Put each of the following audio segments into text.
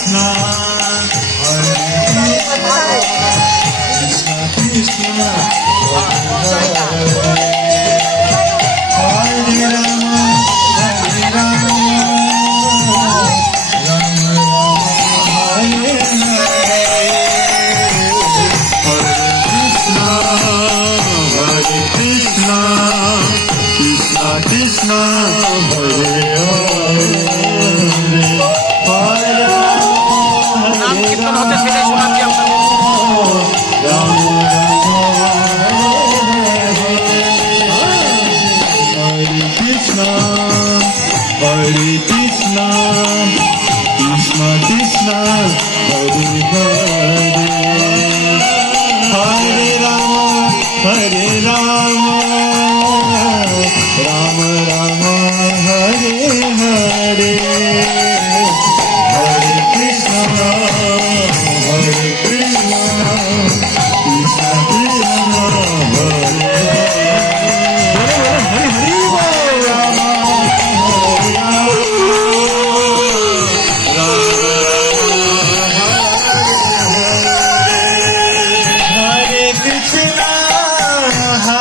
Krishna, Krishna, Hare Rama, Hare Rama, Rama Rama, Hare Krishna, Krishna Krishna, Hare নাম কীর্তন হচ্ছে সেটাই শোনাচ্ছি আপনাদের। Hare Krishna, Krishna Krishna, Hare Hare, Hare Rama, Hare Rama, Rama Rama, Hare Hare, Hare Krishna, Hare Krishna, Krishna Krishna,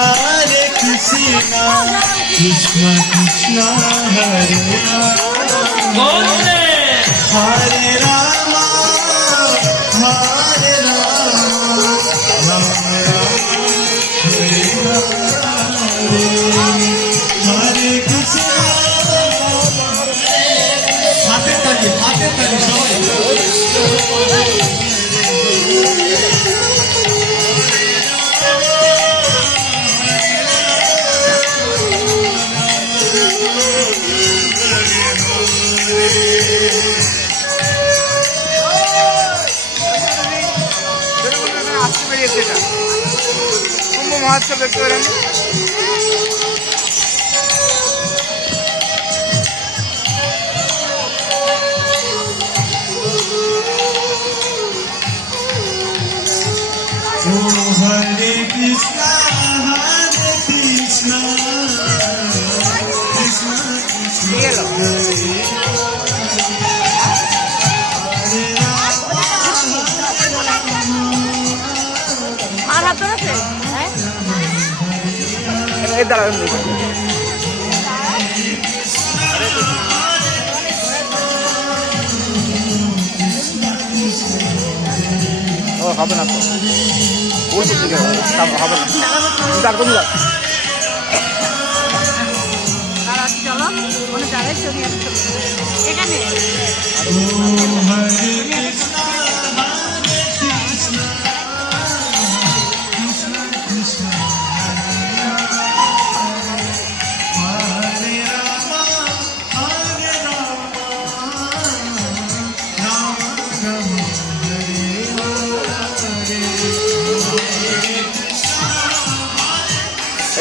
Hare Krishna Krishna, Hare Rama, Hare Rama, Hare Rama, Rama Rama, Hare Hare, Hare Krishna। হাতের তালি সবাই। আসতে বেরিয়েছে এটা কুম্ভ মহোৎসব দেখতে পারেন। Hare Krishna, Hare Krishna, Krishna Krishna, আর হাত ধরেছে এই দাঁড়ান ও হবে না তো উল্টো দিকে হবে না তারপর চলো মানে যারাই ছবি আসছে এখানে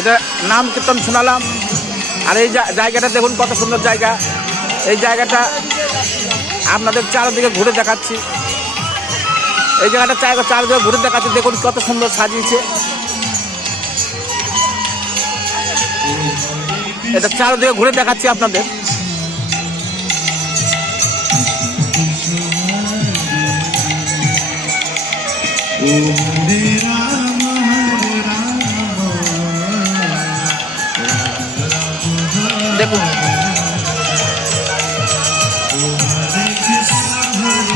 এটা নাম কীর্তন শোনালাম। আর এই জায়গাটা দেখুন কত সুন্দর জায়গা। এই জায়গাটা আপনাদের চারিদিকে ঘুরে দেখাচ্ছি। এই জায়গাটা চারিদিকে ঘুরে দেখাচ্ছি, দেখুন কত সুন্দর সাজিয়েছে। এটা চারিদিকে ঘুরে দেখাচ্ছি আপনাদের। দেখুন